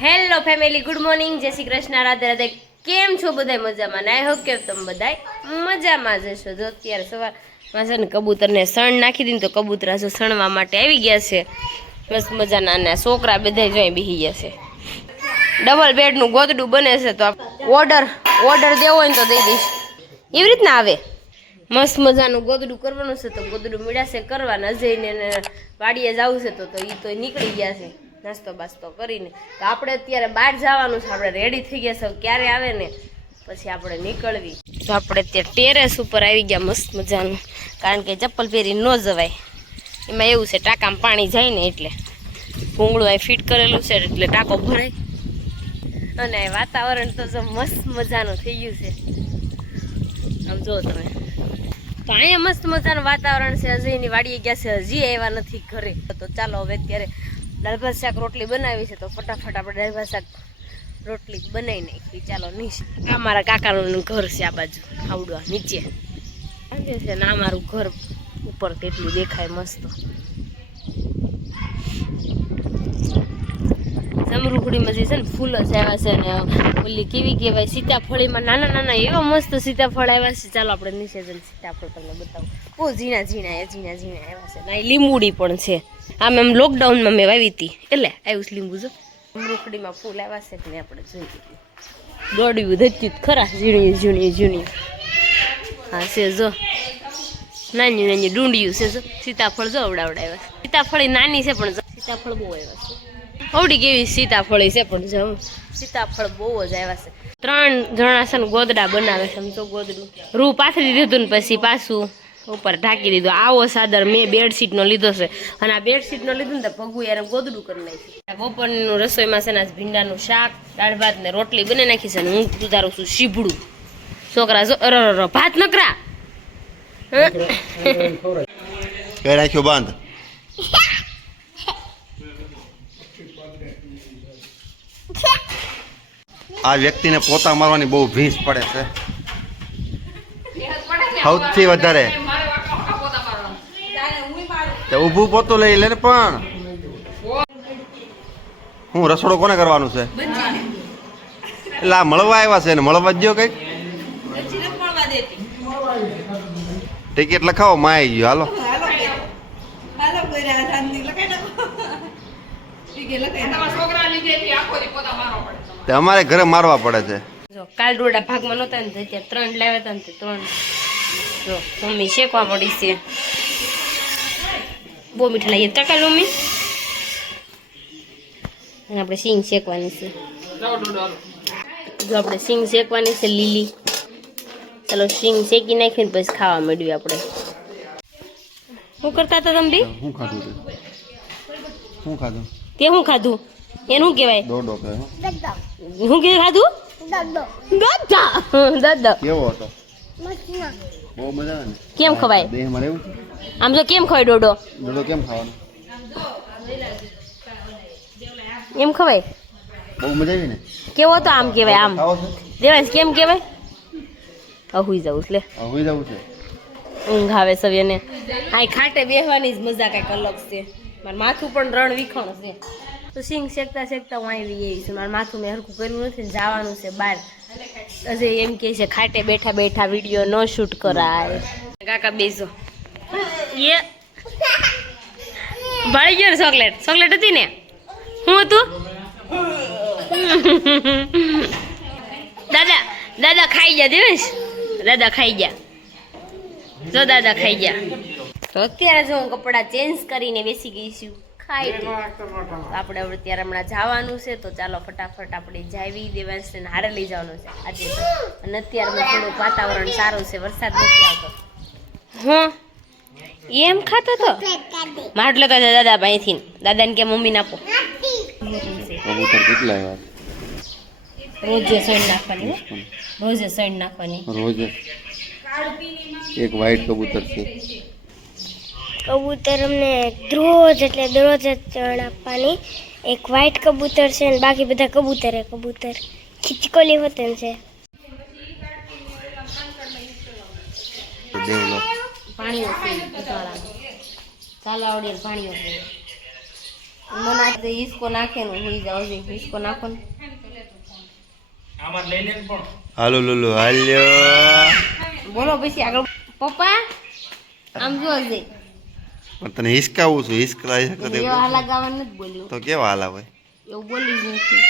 Hello family, good morning, જય શ્રી કૃષ્ણ, રાધે રાધે. કેમ છો બધા? મજામાં? આઈ હોપ કે તમે બધા મજામાં જ હશો. જો અત્યારે સવારમાં છે ને કબૂતરને સણ નાખી દીધી તો કબૂતરા જો સણવા માટે આવી ગયા છે. બસ મજાના. અને છોકરા બધા જોઈ બેસી ગયા છે. ડબલ બેડનું ગોદડું બને છે તો ઓર્ડર દેવો હોય ને તો દઈ દઈશ. એવી રીતના આવે. મસ્ત મજાનું ગોદડું કરવાનું છે તો ગોદડું મીડાશે કરવાના. અજયને વાડીએ જવું છે તો એ તો નીકળી ગયા છે નાસ્તો બાસ્તો કરીને. તો આપણે અત્યારે બહાર જવાનું છે. આપણે રેડી થઈ ગયા છે. ક્યારે આવે ને પછી આપણે નીકળવી. તો આપણે ત્યાં ટેરેસ ઉપર આવી ગયા મસ્ત મજાનું, કારણ કે ચપ્પલ પહેરી ન જવાય. એમાં એવું છે ટાંકામાં પાણી જાય ને એટલે ભૂંગળું અહીં ફિટ કરેલું છે એટલે ટાંકો ભરાય. અને વાતાવરણ તો જો મસ્ત મજાનું થઈ ગયું છે. આમ જો તમે તો અહીંયા મસ્ત મજાનું વાતાવરણ છે. અજયની વાડીએ ગયા છે, હજી આવ્યા નથી ઘરે. તો ચાલો હવે અત્યારે દાળ ભાત શાક રોટલી બનાવી છે તો ફટાફટ આપણે દાળ ભાત શાક રોટલી બનાવી નાખી. ચાલો નીચે. આ મારા કાકાનું ઘર છે, આ બાજુ આવડવા નીચે છે ને આ મારું ઘર ઉપર કેટલું દેખાય મસ્ત. જમરૂખડીમાં જે છે ને ફૂલો જ આવ્યા છે ને ઓલી કેવી કહેવાય સીતાફળીમાં નાના નાના એવા મસ્ત સીતાફળ આવ્યા છે. ચાલો આપણે નીચે જઈને સીતાફળ તમને બતાવું. બહુ ઝીણા ઝીણા આવ્યા છે. ના લીંબુડી પણ છે. આમ એમ લોકડાઉનમાં મેં વાવી હતી એટલે આવ્યું લીંબુ. જો જમરૂખડીમાં ફૂલ આવ્યા છે કે આપણે જોઈ દોડ્યું ધચ્યું ખરા. ઝીણી હા છે જો નાની નાની ડુંડિયું છે. જો સીતાફળ જો અવડાવડાવ્યા છે. સીતાફળી નાની છે પણ સીતાફળ બહુ આવ્યા છે. અવડી કેવી સીતાફળી છે પણ જો સીતાફળ બહુ જ આવ્યા છે. 3 જણા છે ને ગોદડા બનાવે છે. સમજો ગોદડું રૂ પાથરી દીધું ને પછી પાછું ઉપર ઢાંકી દીધું. આવો સાદર મેં બેડશીટનો લીધો છે અને આ બેડશીટનો લીધો ને તો ભગવું યાર ગોદડું કરી નાખ્યું. બપોરનું રસોઈમાં છે ને ભીંડાનું શાક, દાળ ભાત ને રોટલી બની નાખી છે. ને હું સુધારું છું શીભડું. છોકરા જો અર ભાત નકરા કઈ રાખ્યો બાંધ. આ વ્યક્તિને પોતા મારવાની બહુ ભીંસ પડે છે સૌથી વધારે. ઊભું પોતું લઈ લે ને. પણ હું રસોડો કોને કરવાનું છે? એટલે આ મળવા આવ્યા છે ને મળવા જ જો કઈક ટિકિટ લખાવો. માં આવી ગયો. હાલો અમારે ઘરે મારવા પડે છે. જો કાલ દોડા ભાગમાં નહોતા ને ત્યાં 3 લાવ્યા હતા ને 3 જો મમ્મી શેકવા પડી છે. બહુ મીઠા લાગીએ ટકા મમ્મી. અને આપણે સિંગ શેકવાની છે. જો આપણે સિંગ શેકવાની છે લીલી. ચાલો સિંગ શેકી નાખીને પછી ખાવા માંડ્યું આપણે. શું કરતા હતા તમે? શું ખાધું તે શું ખાધું? એનું શું કહેવાય? દોડો કહેવાય. શું કીધું ખાધું? દદ્દો. કેવો હતો? બહુ મજા આવે ને. કેમ ખવાય? દેહમાં રહેવું. આમ જો કેમ ખવાય દોડો? દોડો કેમ ખાવાનો? એમ ખવાય. બહુ મજા આવી ને. કેવો તો આમ કહેવાય આમ ખાવો છે? દેવાંશ કેમ કહેવાય? હુઈ જવું છે. લે હવે જવું છે. ઊંઘ આવે સવ્યને. આ ખાટે બેસવાની જ મજા કંઈક અલગ છે. મારું માથું પણ રણ વિખણ છે. તો સિંગ શેકતા શેકતા હું આવી એવી છે. મારું માથું મેં હરખું કર્યું નથી ને જવાનું છે બહાર. અજય એમ કહે છે ખાટે બેઠા બેઠા વિડીયો ન શૂટ કરાય. કાકા બેસો. એ ભાળી ગયો ને ચોકલેટ હતી ને. શું હતું? દાદા ખાઈ ગયા. દેવેશ દાદા ખાઈ ગયા. જો દાદા ખાઈ ગયા. તો અત્યારે જો હું કપડાં ચેન્જ કરીને બેસી ગઈ છું ખાઈ. આપણે હવે ત્યારે હમણાં જવાનું છે તો ચાલો ફટાફટ આપણે જાવી. દેવાંશને હારે લઈ જવાનું છે આજે. અને અત્યારમાં થોડુંક વાતાવરણ સારું છે, વરસાદ નથી આવતો. હા એમ ખાતો તો માટલો તો દાદા ભાઈથી. દાદાને કે મમ્મીને આપો. કબૂતર કેટલા આવ્યા? રોજે સૈન નાખવાની. રોજે સૈન નાખવાની. રોજે એક વ્હાઈટ કબૂતર છે. કબૂતર અમને દરરોજ એટલે દરરોજ જ ચણ આપવાની. એક વ્હાઈટ કબૂતર છે ને બાકી બધા કબૂતર ખીચકોલી હોતન છે. પાણીઓ ચાલો આવડે પાણીઓ મને આજે હિસકો નાખે ને હોઈ જાવ છે હિસકો નાખો ને હાલો લુલુ હાલ્યો. બોલો પછી આગળ પપ્પા આમ જો છે પણ તને હિસકાવું છું, હિસકા એવા હાલા ગાવાનું નથી બોલ્યું તો કેવા હાલા હોય? એવું બોલી જ નથી.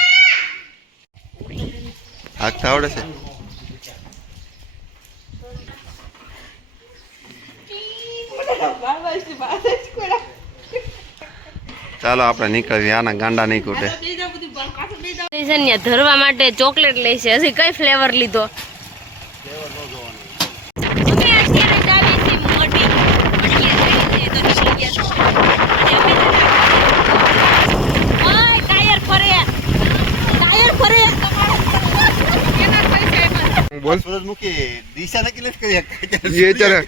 હાંકતા આવડે છે? ચાલો આપણે નીકળીએ, આના ગાંડા નહીં કૂટે. ધરવા માટે ચોકલેટ લઈ છે. હજી કઈ ફ્લેવર લીધો? બોલ સૂરજમુખી દિશા નક્કી નથી કરી શકતા. એ અત્યારે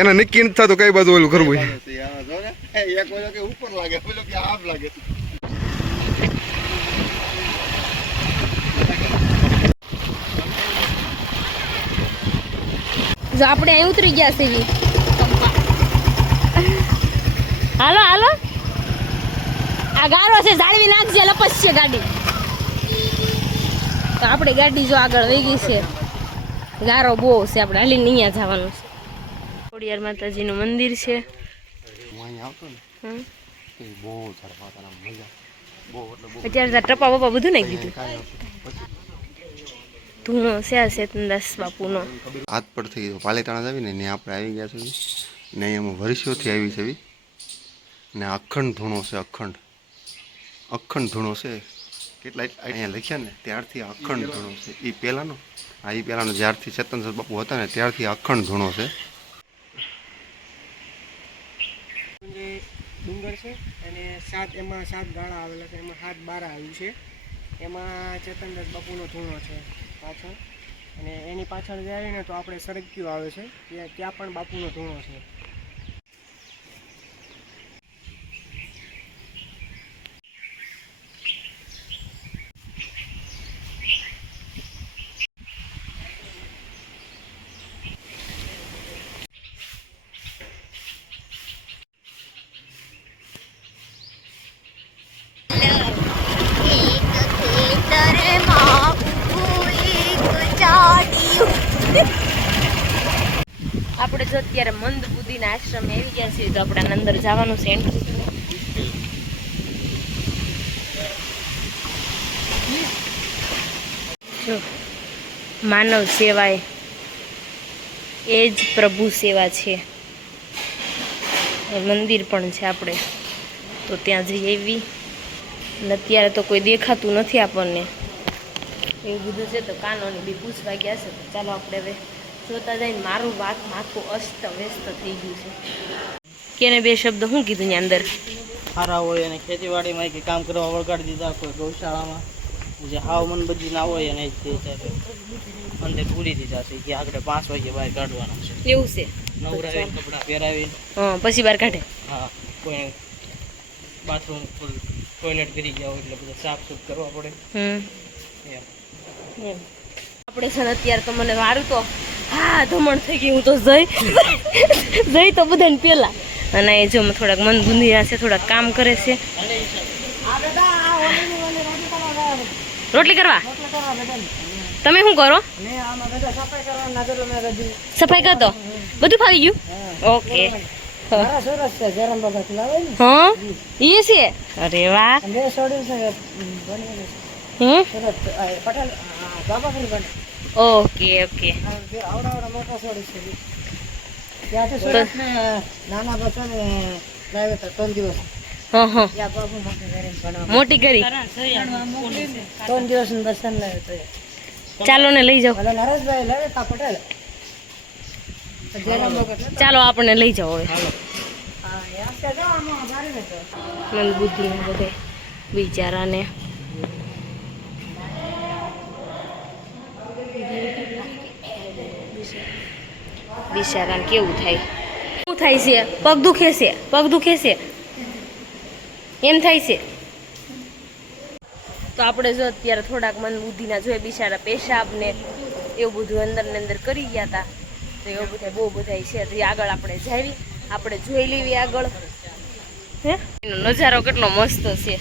એના નક્કી નથી થતું કઈ બાજુ ઓલું કરવું. એક ઓલો કે ઉપર લાગે, ઓલો કે આમ લાગે. જો આપણે અહીં ઉતરી ગયા છે. હાલો હાલો, આ ગારો છે, જાળવી નાખજે, લપસશે ગાડી. તો આપણે ગાડી જો આગળ વહી ગઈ છે. ગારો બહુ છે, આપણે હાલીને અહીંયા જવાનું છે. ખોડિયાર માતાજીનું મંદિર છે. હું અહીંયા આવતો ને તો બહુ સારા વાતાવરણ, મજા બહુ. એટલે અત્યારે ટપા બપા બધું નાખી દીધું. ધૂણો છે આ ચેતનદાસ બાપુનો. હાથ પર થઈ ગયો પાલીતાણા આવી ને આપણે આવી ગયા છે ને એમાં વર્ષોથી આવી છે ને અખંડ ધૂણો છે, અખંડ ધૂણો છે. કેટલા અહીંયા લખ્યા ને ત્યારથી અખંડ ધૂણો છે. એ પહેલાંનો એ પહેલાંનો જ્યારથી ચેતનદાસ બાપુ હતા ને ત્યારથી અખંડ ધૂણો છે. ડુંગર છે અને એમાં 7 ગાળા આવેલા છે. એમાં 7 બારા આવ્યું છે. એમાં ચેતનદાસ બાપુનો ધૂણો છે પાછળ, અને એની પાછળ જાય ને તો આપણે સરગ્યું આવે છે, ત્યાં પણ બાપુનો ધૂણો છે. આપણે જો અત્યારે મંદ બુદ્ધિના આશ્રમે આવી ગયા છીએ, તો આપણે અંદર જવાનું છે. જો માનવ સેવાય એ જ પ્રભુ સેવા છે. મંદિર પણ છે આપણે તો ત્યાં જઈ આવી. અને અત્યારે તો કોઈ દેખાતું નથી આપણને, એવું બધું છે. તો કાનોની બી પૂછવા ગયા છે. તો ચાલો આપણે હવે જોતા જઈને. મારું વાત માથું અસ્ત વ્યસ્ત થઈ ગયું છે. કેને 2 શબ્દ શું કીધું ત્યાં અંદર? સારા હોય અને ખેતીવાડીમાં કે કામ કરવા વળગાડી દીધા, કોઈ ગૌશાળામાં જે હાવ મન બજી ના હોય અને અંદર પૂરી દીધા છે કે આગળ 5 વાગે બહાર કાઢવાના છે. એવું છે? નવરાવી કપડાં પહેરાવી પછી બહાર કાઢે. હા, કોઈ બાથરૂમ ટોયલેટ કરી ગયા હોય એટલે બધા સાફ સુફ કરવા પડે. આપણે છે ને અત્યારે તો મને મારું તો હા ધમણ થઈ ગઈ. હું તો જઈ તો બધાને પેલા. અને એ જો થોડાક મન બુંદીરા છે, થોડાક કામ કરે છે. રોટલી કરવા તમે શું કરો? સફાઈ કરતો બધું ફાવી ગયું? ઓકે. હા એ છે. અરે વાહ. Okay okay. મોટી કરી. ચાલો ને લઈ જાઓ. ચાલો આપણને લઈ જાઓ હવે. મન બુદ્ધિ ને બધે બિચારાને બિચારાને કેવું થાય? શું થાય છે? પગ દુખે છે, પગ દુખે છે એમ થાય છે. તો આપણે જો અત્યારે થોડાક મન બુદ્ધિના જોઈએ બિચારા પેશાબ ને એવું બધું અંદર ને અંદર કરી ગયા હતા. તો એવું બધા બહુ બધા છે. તો આગળ આપણે જાવી, આપણે જોઈ લેવી આગળ. હે એનો નજારો કેટલો મસ્ત છે.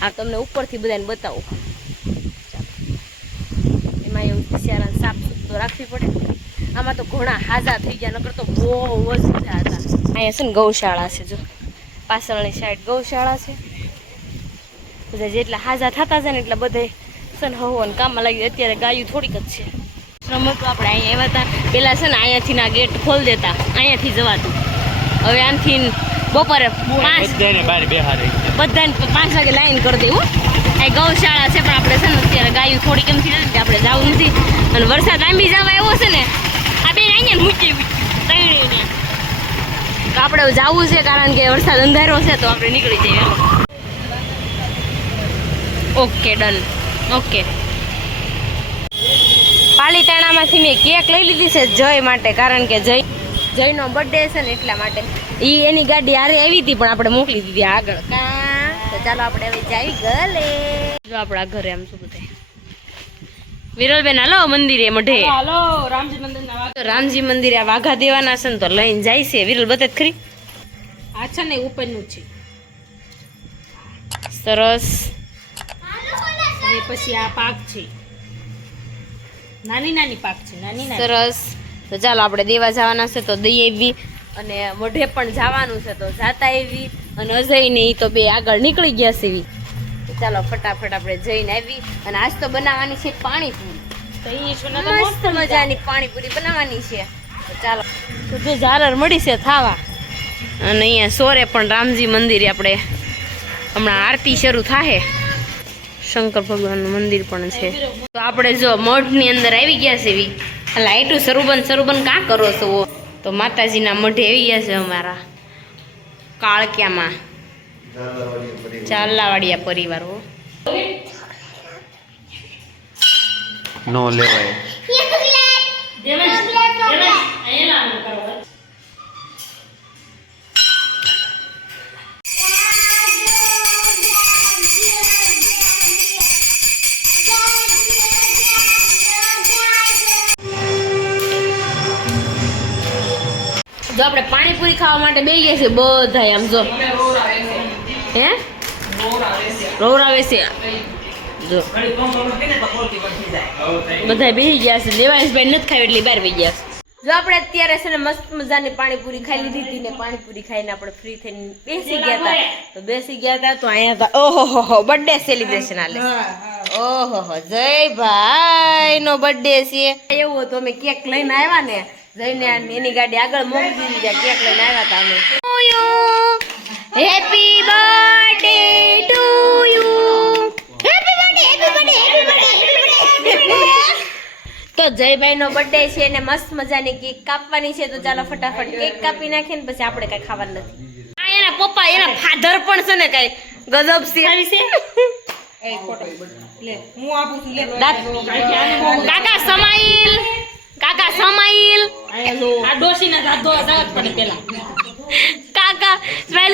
હા તમને ઉપરથી બધાને બતાવું. એમાં એવું બિચારાને સાફ સુથરો રાખવી પડે. આમાં તો ઘણા હાજા થઈ ગયા, નકર તો બહુ જ બધા હતા. અહીંયા છે ને ગૌશાળા છે, જો પાછળની સાઈડ ગૌશાળા છે. બધા જેટલા હાજા થતા છે ને એટલા બધે સન હવન કામમાં લાગી. અત્યારે ગાયું થોડીક જ છે. શ્રમ તો આપણે અહીંયા આવ્યા હતા પેલા છે ને અહીંયાથી ના ગેટ ખોલી દેતા, અહીંયાથી જવાતું. હવે આનથી બપોરે 5 બધાને 5 વાગે લાઈન કરી દેવું. આ ગૌશાળા છે પણ આપણે છે ને અત્યારે ગાયું થોડીક એમ થી કે આપણે જવું નથી. અને વરસાદ આંબી જવા એવો છે ને આ બેન અહીંયા મૂકી તળીને તો આપણે જવું છે, કારણ કે વરસાદ અંધારો છે તો આપણે નીકળી જઈએ. Okay done. ઓકે પાલીતાણામાંથી મેં કેક લઈ લીધી છે જય માટે, કારણ કે જયનો બર્થડે છે ને એટલા માટે. એની ગાડી હારે આવી હતી પણ આપણે મોકલી દીધી આગળ. તો ચાલો આપણે હવે જઈ ગલે. જો આપણા ઘરે આમ શું બધા વિરલબેન હાલો મંદિરે મઢે. હાલો રામજી મંદિર. રામજી મંદિરે આ વાઘા દેવાના છે ને તો લઈને જાય છે. વિરલ બતે ખરી આ છે ને ઉપરનું છે સરસ. પછી આ પાક છે, નાની નાની પાક છે, નાની સરસ. તો ચાલો આપણે દેવા જવાના છે તો દઈ આવી, અને મોઢે પણ જવાનું છે તો જાતા આવી, અને અજય ને ઈ તો બે આગળ નીકળી ગયા છે. એવી તો ચાલો ફટાફટ આપણે જઈને આવી. અને આજ તો બનાવવાની છે પાણીપુરી. મસ્ત મજાની પાણીપુરી બનાવવાની છે. તો ચાલો તો જે ઝાલર મળી છે થાવા. અને અહીંયા સોરે પણ રામજી મંદિરે આપણે હમણાં આરતી શરૂ થાય. શંકર ભગવાનનું મંદિર પણ છે. તો આપણે જો મઠની અંદર આવી ગયા છે. એવી લાઈટું સરુબન કાં કરો છો? તો માતાજીના મઢે આવી ગયા છે અમારા કાળક્યામાં ચાલાવાડિયા પરિવારો. નો લેવાય. જો આપણે પાણીપુરી ખાવા માટે બેસી ગયા છે બધા. આમ જો હે રોવરાવે છે. જો બધા બેસી ગયા છે. દેવાંશભાઈ નથી ખાવી એટલે બહાર બેસી ગયા. જો આપણે અત્યારે છે ને મસ્ત મજાની પાણીપુરી ખાઈ લીધી હતી ને પાણીપુરી ખાઈને આપણે ફ્રી થઈને બેસી ગયા હતા. તો અહીંયા ઓહો બર્થડે સેલિબ્રેશન હાલે. ઓહો જય ભાઈ નો બર્થડે છે. એવું હતું અમે કેક લઈને આવ્યા ને, જઈને એની ગાડી આગળ મોકલી દીધી, કેક લઈને આવ્યા હતા અમે. Happy birthday to you. Happy birthday તો જયભાઈ નો બર્થડે છે ને મસ્ત મજાની કેક કાપવાની છે. તો ચાલો ફટાફટ કેક કાપી નાખીએ ને પછી આપણે કઈ ખાવાનું નથી. આ એના પપ્પા એના ફાધર પણ છે ને કઈ ગજબ છે. કાકા સમાઈલ કાકા સ્માઈલ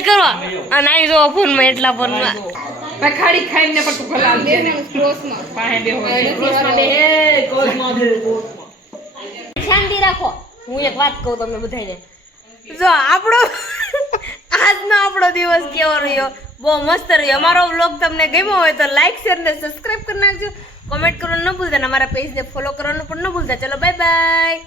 કરો. અને આવી જો ફોન માં એટલા ફોન માં ખાડી ખાઈને પણ તું ખલાલ દે ને ક્રોસમાં પાહે બે હોય ક્રોસમાં બે શાંતિ રાખો. હું એક વાત કહું તમને બધાને. જો આપણો દિવસ કેવો રહ્યો, બહુ મસ્ત રહ્યો. અમારો વ્લોગ તમને ગમ્યો હોય તો લાઈક શેર ને સબસ્ક્રાઇબ કરી નાખજો. કોમેન્ટ કરવાનું ન ભૂલતા, અમારા પેજને ફોલો કરવાનું પણ ન ભૂલતા. ચલો બાય બાય.